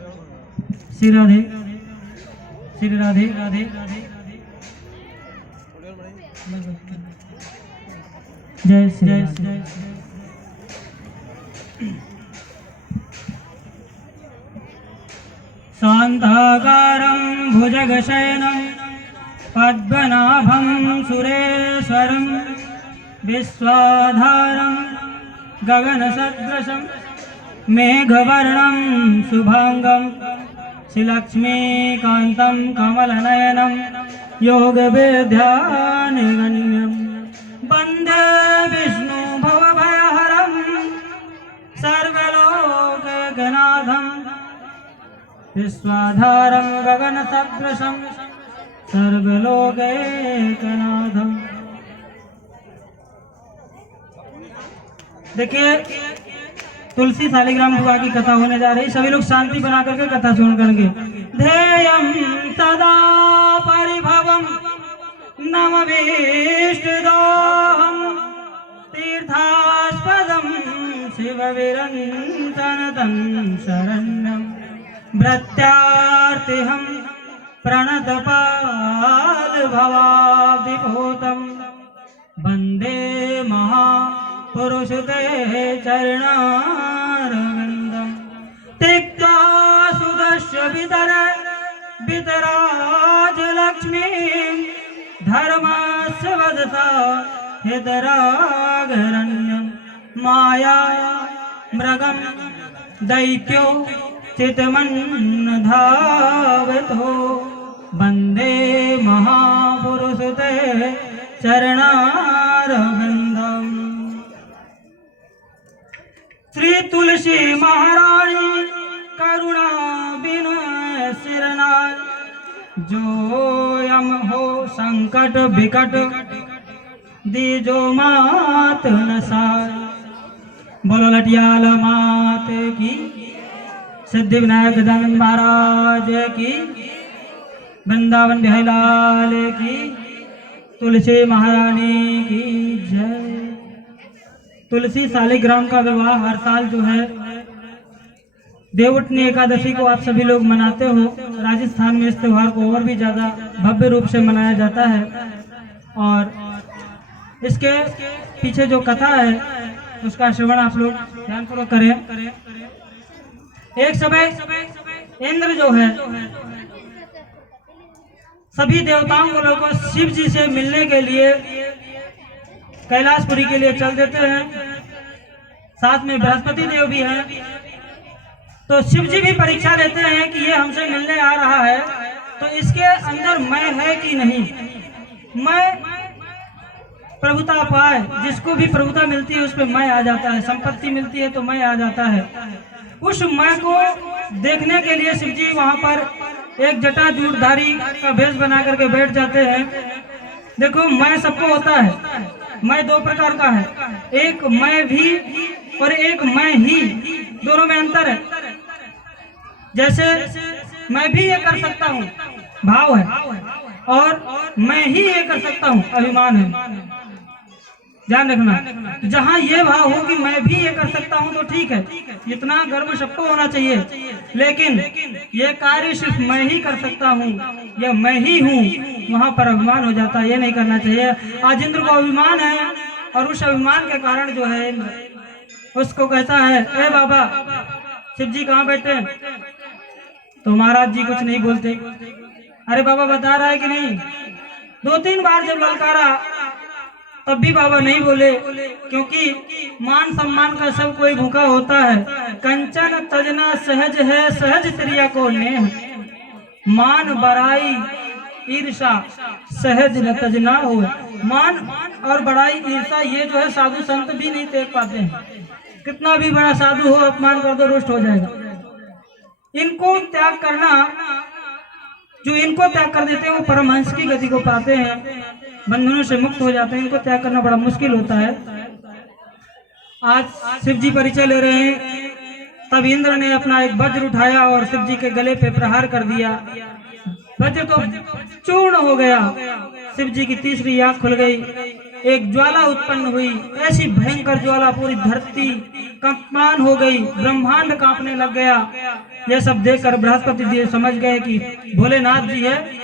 श्री राधे श्री राधे राधे जय जय जय शांताकारं भुजगशयनं पद्मनाभं सुरेश्वरं विश्वाधारं गगनसदृशं मेघवर्णं शुभांगं श्रीलक्ष्मीकान्तं कमलनयनं योगविद्यानिगण्यं वन्दे विष्णु भवभयहरं सर्वलोकगणाधं विश्वाधारं गगनसदृशं सर्वलोकैकनाथं। देखिए तुलसी शालिग्राम बुआ की कथा होने जा रही। सभी लोग शांति बना करके कथा सुन करेंगे। ध्येयं सदा परिभवं नमभीष्टदोहं तीर्थास्पदं शिवविरञ्जनतं शरण्यं भृत्यार्तिहं प्रणतपालभवाब्धिभूतं वन्दे महापुरुषते चरणारविन्दं त्यक्त्वा सुदस्य वितराजलक्ष्मीं धर्मस्य वदसा हितरागरण्यं माया मृगं दैत्यो चितमन्धावतो वन्दे महापुरुषते चरणारविन्दम्। श्री तुलसी महारानी करुणा विनय सिरनाय जो यम हो संकट विकट दीजो मात नसाय। बोलो लटियाल मात की, सिद्धि विनायक गजानन महाराज की, वृंदावन बिहारी लाल की, तुलसी महारानी की जय। तुलसी शालिग्राम का विवाह हर साल जो है देवउठनी एकादशी को आप सभी लोग मनाते हो। राजस्थान में इस त्योहार को और भी ज्यादा भव्य रूप से मनाया जाता है और इसके पीछे जो कथा है उसका श्रवण आप लोग ध्यानपूर्वक करें। एक समय इंद्र जो है सभी देवताओं को लोगों को शिव जी से मिलने के लिए कैलाशपुरी के लिए चल देते हैं। साथ में बृहस्पति देव भी हैं। तो शिव जी भी परीक्षा लेते हैं कि ये हमसे मिलने आ रहा है तो इसके अंदर मैं है कि नहीं, मैं प्रभुता पाए। जिसको भी प्रभुता मिलती है उस पर मैं आ जाता है, संपत्ति मिलती है तो मैं आ जाता है। उस मैं को देखने के लिए शिव जी वहां पर एक जटाजूटधारी का भेष बना करके बैठ जाते हैं। देखो मैं सबको होता है, मैं दो प्रकार का है, एक मैं भी और एक मैं ही, दोनों में अंतर है। जैसे मैं भी ये कर सकता हूँ भाव है और मैं ही ये कर सकता हूँ अभिमान है। ध्यान रखना, जहाँ ये भाव हो कि मैं भी ये कर सकता हूँ तो ठीक है, इतना गर्व सबको होना चाहिए। लेकिन ये कार्य सिर्फ मैं ही कर सकता हूँ या मैं ही हूँ, वहाँ पर अभिमान हो जाता है। ये नहीं करना चाहिए। आज इंद्र को अभिमान है और उस अभिमान के कारण जो है उसको कहता है ए बाबा शिव जी कहाँ बैठे हैं? तो महाराज जी कुछ नहीं बोलते। अरे बाबा बता रहा है कि नहीं? दो तीन बार जब ललकारा तब भी बाबा नहीं बोले, क्योंकि मान सम्मान का सब कोई भूखा होता है। कंचन तजना सहज है सहज त्रिया को नेह, मान बड़ाई ईर्षा सहज न तजना हो। मान और बड़ाई ईर्षा ये जो है साधु संत भी नहीं देख पाते हैं। कितना भी बड़ा साधु हो अपमान कर दो रुष्ट हो जाएगा। इनको त्याग करना, जो इनको त्याग कर देते हैं वो परमहंस की गति को पाते हैं, बंधनों से मुक्त हो जाते हैं। इनको त्याग करना बड़ा मुश्किल होता है। आज शिव जी परिचय ले रहे हैं, तब इंद्र ने अपना एक वज्र उठाया और शिव जी के गले पे प्रहार कर दिया। वज्र तो चूर्ण हो गया। शिव जी की तीसरी आंख खुल गई एक ज्वाला उत्पन्न हुई, ऐसी भयंकर ज्वाला पूरी धरती कंपमान हो गई, ब्रह्मांड कांपने लग गया। यह सब देखकर बृहस्पति देव समझ गए कि भोलेनाथ जी है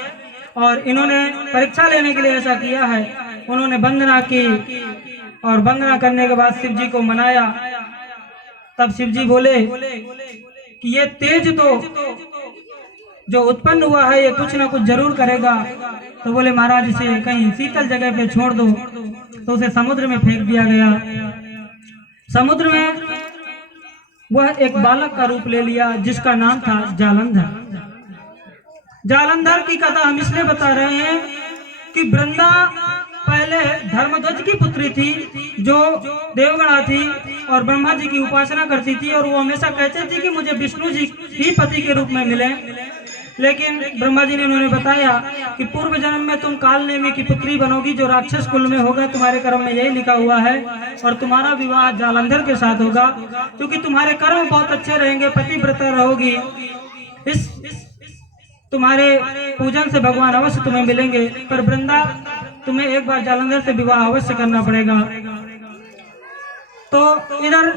और इन्होंने परीक्षा लेने के लिए ऐसा किया है। उन्होंने वंदना की और वंदना करने के बाद शिव जी को मनाया। तब शिव जी बोले कि ये तेज तो जो उत्पन्न हुआ है ये कुछ ना कुछ जरूर करेगा। तो बोले महाराज इसे कहीं शीतल जगह पे छोड़ दो। तो उसे समुद्र में फेंक दिया गया। समुद्र में वह एक बालक का रूप ले लिया जिसका नाम था जालंधर। जालंधर की कथा हम इसलिए बता रहे हैं कि वृंदा पहले धर्मध्वज की पुत्री थी जो देवगणा थी और ब्रह्मा जी की उपासना करती थी और वो हमेशा कहते थी कि मुझे विष्णु जी ही पति के रूप में मिले। लेकिन ब्रह्मा जी ने उन्होंने बताया कि पूर्व जन्म में तुम कालनेमी की पुत्री बनोगी जो राक्षस कुल में होगा, तुम्हारे कर्म में यही लिखा हुआ है और तुम्हारा विवाह जालंधर के साथ होगा क्योंकि तुम्हारे कर्म बहुत अच्छे रहेंगे, पतिव्रता रहोगी। इस तुम्हारे पूजन से भगवान अवश्य तुम्हें मिलेंगे, पर वृंदा तुम्हें एक बार जालंधर से विवाह अवश्य करना पड़ेगा। तो इधर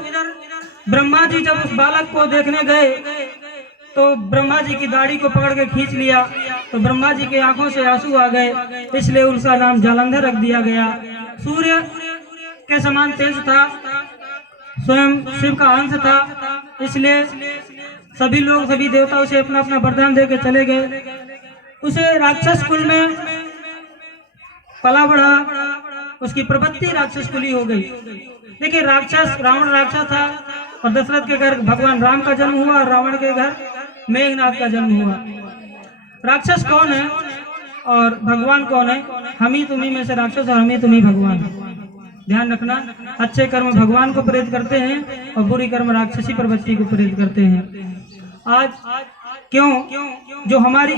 ब्रह्मा जी जब उस बालक को देखने गए तो ब्रह्मा जी की दाढ़ी को पकड़ के खींच लिया तो ब्रह्मा जी के आंखों से आंसू आ गए, इसलिए उसका नाम जालंधर रख दिया गया। सूर्य के समान तेज था, स्वयं शिव का अंश था, इसलिए सभी लोग सभी देवता उसे अपना अपना वरदान दे के चले गए। उसे राक्षस कुल में पला बढ़ा, उसकी प्रवृत्ति राक्षस कुली हो गई। देखिए राक्षस रावण राक्षस था और दशरथ के घर भगवान राम का जन्म हुआ और रावण के घर मेघनाथ का जन्म हुआ। राक्षस कौन है और भगवान कौन है? हम ही तुम्ही में से राक्षस और हम ही तुम्ही भगवान। ध्यान रखना, अच्छे कर्म भगवान को प्रेरित करते हैं और बुरी कर्म राक्षसी प्रवृत्ति को प्रेरित करते हैं। आज क्यों जो हमारी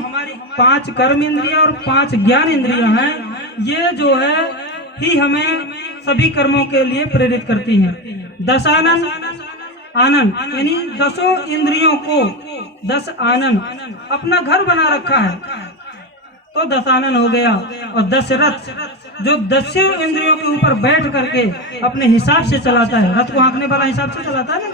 5 कर्म इंद्रियां और 5 ज्ञान इंद्रियां हैं, ये जो है ही हमें सभी कर्मों के लिए प्रेरित करती हैं। दशानन आनंद यानी 10 इंद्रियों को 10 आनंद अपना घर बना रखा है तो दशानन हो गया। और दशरथ जो 10 इंद्रियों के ऊपर बैठ करके अपने हिसाब से चलाता है, रथ को हाँकने वाला हिसाब से चलाता है ना।